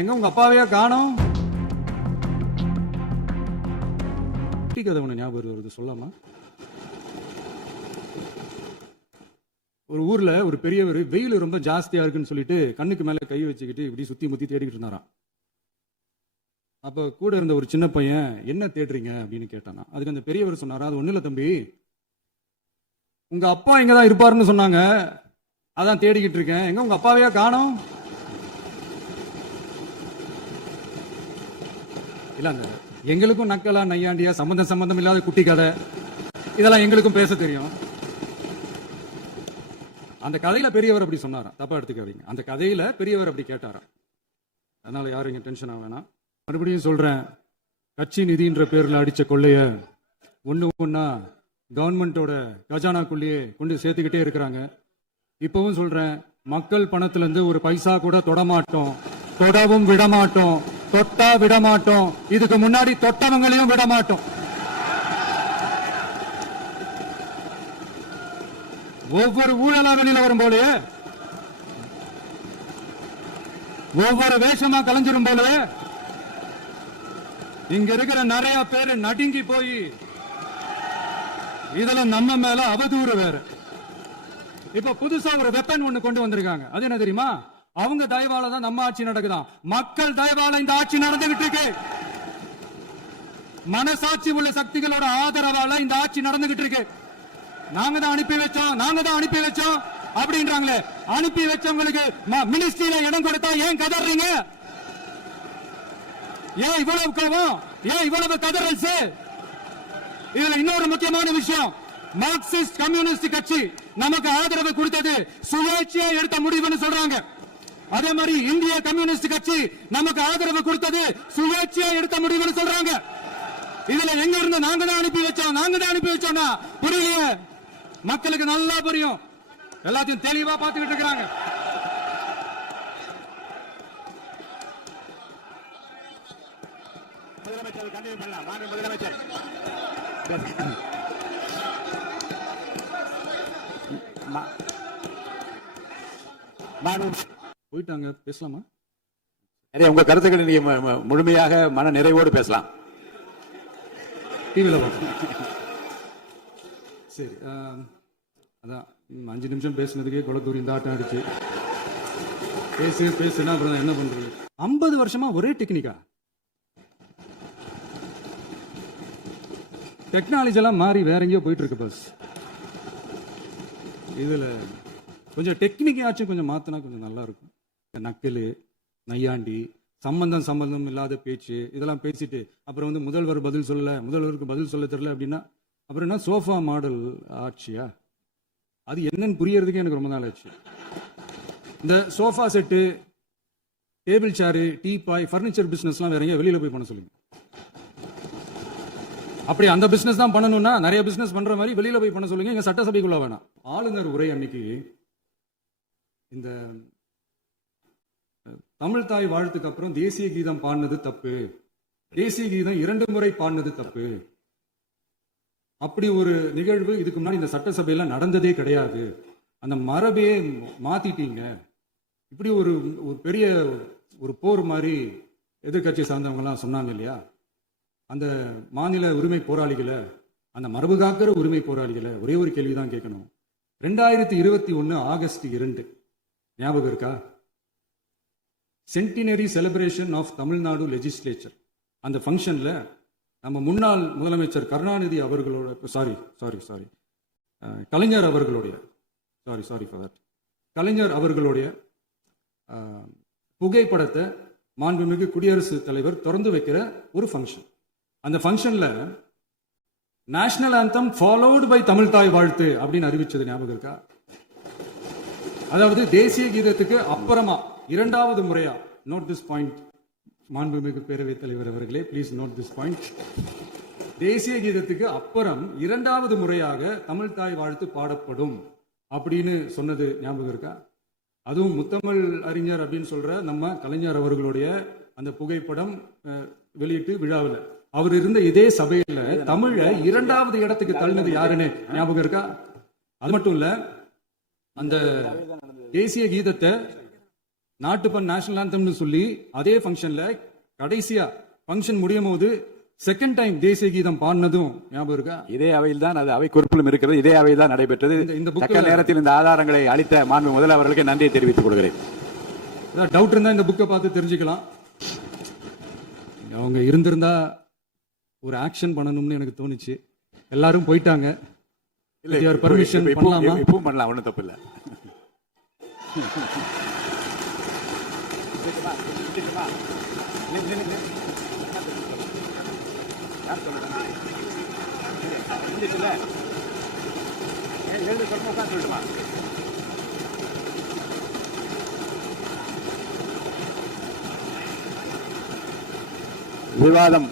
எங்க உங்க அப்பாவையா காணோம்? கதை ஒண்ணு ஞாபகம் வருது, சொல்லாமா? ஒரு ஊர்ல ஒரு பெரியவர் வெயில் ரொம்ப ஜாஸ்தியா இருக்குன்னு சொல்லிட்டு கண்ணுக்கு மேல கை வச்சுக்கிட்டு இப்படி சுத்தி முத்தி தேடிக்கிட்டு இருந்தாராம். அப்ப கூட இருந்த ஒரு சின்ன பையன், என்ன தேடுறீங்க அப்படின்னு கேட்டானா. அதுக்கு அந்த பெரியவர் சொன்னாரா, அது ஒண்ணு இல்ல தம்பி, உங்க அப்பா இங்கதான் இருப்பாருன்னு சொன்னாங்க, அதான் தேடிக்கிட்டு இருக்கேன். எங்க உங்க அப்பாவையா காணோம்? இல்லங்க, எங்களுக்கும் நக்கலா நையாண்டியா சம்பந்தம் இல்லாத குட்டி கதை இதெல்லாம் எங்களுக்கும் பேச தெரியும். அந்த கதையில பெரியவர் அப்படி சொன்னாராம், தப்பா எடுத்துக்காதீங்க. அந்த கதையில பெரியவர் அப்படி கேட்டாராம். அதனால யாரும் இங்க டென்ஷன் ஆக வேணாம். மறுபடியும் சொல்றேன், கட்சி நிதின்ற பேர்ல அடிச்ச கொள்ளைய ஒண்ணா கவர்மெண்டோட கஜானாக்குள்ளேயே கொண்டு சேர்த்துக்கிட்டே இருக்கிறாங்க. இப்பவும் சொல்றேன், மக்கள் பணத்துல இருந்து ஒரு பைசா கூட தொடமாட்டோம், தொடவும் விடமாட்டோம், தொட்டா விடமாட்டோம், இதுக்கு முன்னாடி தொட்டவங்களையும் விடமாட்டோம். ஒவ்வொரு ஊழலா வெளியில வரும் போலயே, ஒவ்வொரு வேஷமா கலைஞ்சிரும் போலயே இங்க இருக்கிற நிறைய பேரு நடுங்கி போய் இதுல நம்ம மேல அவதூறு வேற. இப்ப புதுசா ஒரு வெப்பன் ஒண்ணு கொண்டு வந்திருக்காங்க. அது என்ன தெரியுமா? அவங்க தயவால தான் நம்ம ஆட்சி நடக்குதான். மக்கள் தயவால இந்த ஆட்சி நடந்துகிட்டு இருக்கு. மனசாட்சி உள்ள சக்திகளோட ஆதரவால இந்த ஆட்சி நடந்துகிட்டு இருக்கு. நாங்க தான் அனுப்பி வச்சோம் அப்படின்றாங்களே. அனுப்பி வச்சவங்களுக்கு மினிஸ்ட்ரியில இடம் கொடுத்தா ஏன் கதறீங்க? ஏன் இவ்வளவு கோபம்? ஏன் இவ்வளவு கதறல்ஸ்? இதுல இன்னொரு முக்கியமான விஷயம், மார்க்சிஸ்ட் கம்யூனிஸ்ட் கட்சி நமக்கு ஆதரவு கொடுத்தது சுயேட்சையா எடுத்த முடிவுன்னு சொல்றாங்க. அதே மாதிரி இந்திய கம்யூனிஸ்ட் கட்சி நமக்கு ஆதரவு கொடுத்தது சுயேட்சையா எடுத்த முடிவுன்னு சொல்றாங்க. இதுல எங்க இருந்து நாங்க தான் அனுப்பி வச்சோம்னா புரியலையே. மக்களுக்கு நல்லா புரியும், எல்லாத்தையும் தெளிவா பார்த்துக்கிட்டு இருக்காங்க. முதலமைச்சர் போயிட்டாங்க, பேசலாமா? உங்க கருத்துக்களை நீங்க முழுமையாக மன நிறைவோடு பேசலாம். டிவியில சரி, அதான் 5 நிமிஷம் பேசுனதுக்கே குளத்தூரி இந்த ஆட்டம் அடிச்சு பேசுனா அப்புறம் என்ன பண்றது? 50 வருஷமா ஒரே டெக்னிக்கா? டெக்னாலஜி எல்லாம் மாறி வேற எங்கேயோ போயிட்டு இருக்கு. பஸ் இதுல கொஞ்சம் டெக்னிக்காச்சும் கொஞ்சம் மாத்தினா கொஞ்சம் நல்லா இருக்கும். நக்கலு, நையாண்டி, சம்பந்தம் இல்லாத பேச்சு இதெல்லாம் பேசிட்டு அப்புறம் முதல்வருக்கு பதில் சொல்ல தெரியல அப்படின்னா அப்புறம் என்ன சோஃபா மாடல் ஆட்சியா? அது என்னன்னு புரியறதுக்கே எனக்கு ரொம்ப நாள் ஆச்சு. இந்த sofa set, table chair, teapoy, furniture பிசினஸ்லாம் வேற எங்க வெளியில போய் பண்ண சொல்லுங்க. அப்படி அந்த பிசினஸ் தான் பண்ணணும்னா நிறைய பிசினஸ் பண்ற மாதிரி வெளியில போய் பண்ண சொல்லுங்க. இங்க சட்டசபைக்குள்ள வேணாம். ஆளுநர் உரை அன்னைக்கு இந்த தமிழ் தாய் வாழ்த்துக்கு அப்புறம் தேசிய கீதம் பாடினது தப்பு, தேசிய கீதம் 2 முறை பாடினது தப்பு, அப்படி ஒரு நிகழ்வு இதுக்கு முன்னாடி இந்த சட்டசபையில நடந்ததே கிடையாது, அந்த மரபையே மாத்திட்டீங்க, இப்படி ஒரு பெரிய ஒரு போர் மாதிரி எதிர்கட்சி சார்ந்தவங்க எல்லாம் சொன்னாங்க இல்லையா? அந்த மாநில உரிமை போராளிகளை, அந்த மரபு காக்கிற உரிமை போராளிகளை ஒரே ஒரு கேள்விதான் கேட்கணும். 2021 ஆகஸ்ட் 2 ஞாபகம் இருக்கா? Centenary celebration of Tamil Nadu legislature. அந்த ஃபங்க்ஷன்ல நம்ம முன்னாள் முதலமைச்சர் கருணாநிதி அவர்களோட கலைஞர் அவர்களுடைய புகைப்படத்தை மாண்புமிகு குடியரசுத் தலைவர் திறந்து வைக்கிற ஒரு ஃபங்க்ஷன். அந்த ஃபங்க்ஷன்ல national anthem followed by Tamil Thai Vazhthu அப்படின்னு அறிவிச்சது ஞாபகம் இருக்கா? அதாவது தேசிய கீதத்துக்கு அப்புறமா 2வது முறையா, நோட் திஸ் பாயிண்ட் மாண்புமிகு பேரவைத் தலைவர் அவர்களே, ப்ளீஸ் நோட் திஸ் பாயிண்ட். தேசிய கீதத்துக்கு அப்புறம் 2வது முறையாக தமிழ் தாய் வாழ்த்து பாடப்படும் அப்படின்னு சொன்னது ஞாபகம் இருக்கா? அதுவும் முத்தமிழ் அறிஞர் அப்படின்னு சொல்ற நம்ம கலைஞர் அவர்களுடைய அந்த புகைப்படம் வெளியிட்டு விழாவில் அவர் இருந்த இதே சபையில தமிழ 2வது இடத்துக்கு தள்ளினது யாருன்னு ஞாபகம் இருக்கா? அது மட்டும் இல்ல, அந்த தேசிய கீதத்தை நாட்டுப்பண் நேஷனல் ஆந்தம்னு சொல்லி அதே ஃபங்க்ஷன்ல கடைசியா ஃபங்க்ஷன் முடியும் போது செகண்ட் டைம் தேசிய கீதம் பாடினதும் ஞாபகம் இருக்கா? இதே அவையில் தான் அது அவை குறிப்பிலும் இருக்கிறது. இதே அவையில் தான் நடைபெற்றது. இந்த bookல- தக்க நேரத்தில் இந்த ஆதாரங்களை அளித்த மாண்பு முதல்வர் அவர்களுக்கு நன்றியை தெரிவித்துக் கொள்கிறேன். டவுட் இருந்தா இந்த புக்கை பார்த்து தெரிஞ்சுக்கலாம். அவங்க இருந்திருந்தா ஒரு ஆக்ஷன் பண்ணணும்னு எனக்கு தோணுச்சு. எல்லாரும் போயிட்டாங்க. இல்லை, With your permission பண்ணலாமா? இப்பவும் பண்ணலாம், ஒன்றும் தப்பு இல்லை. விவாதம்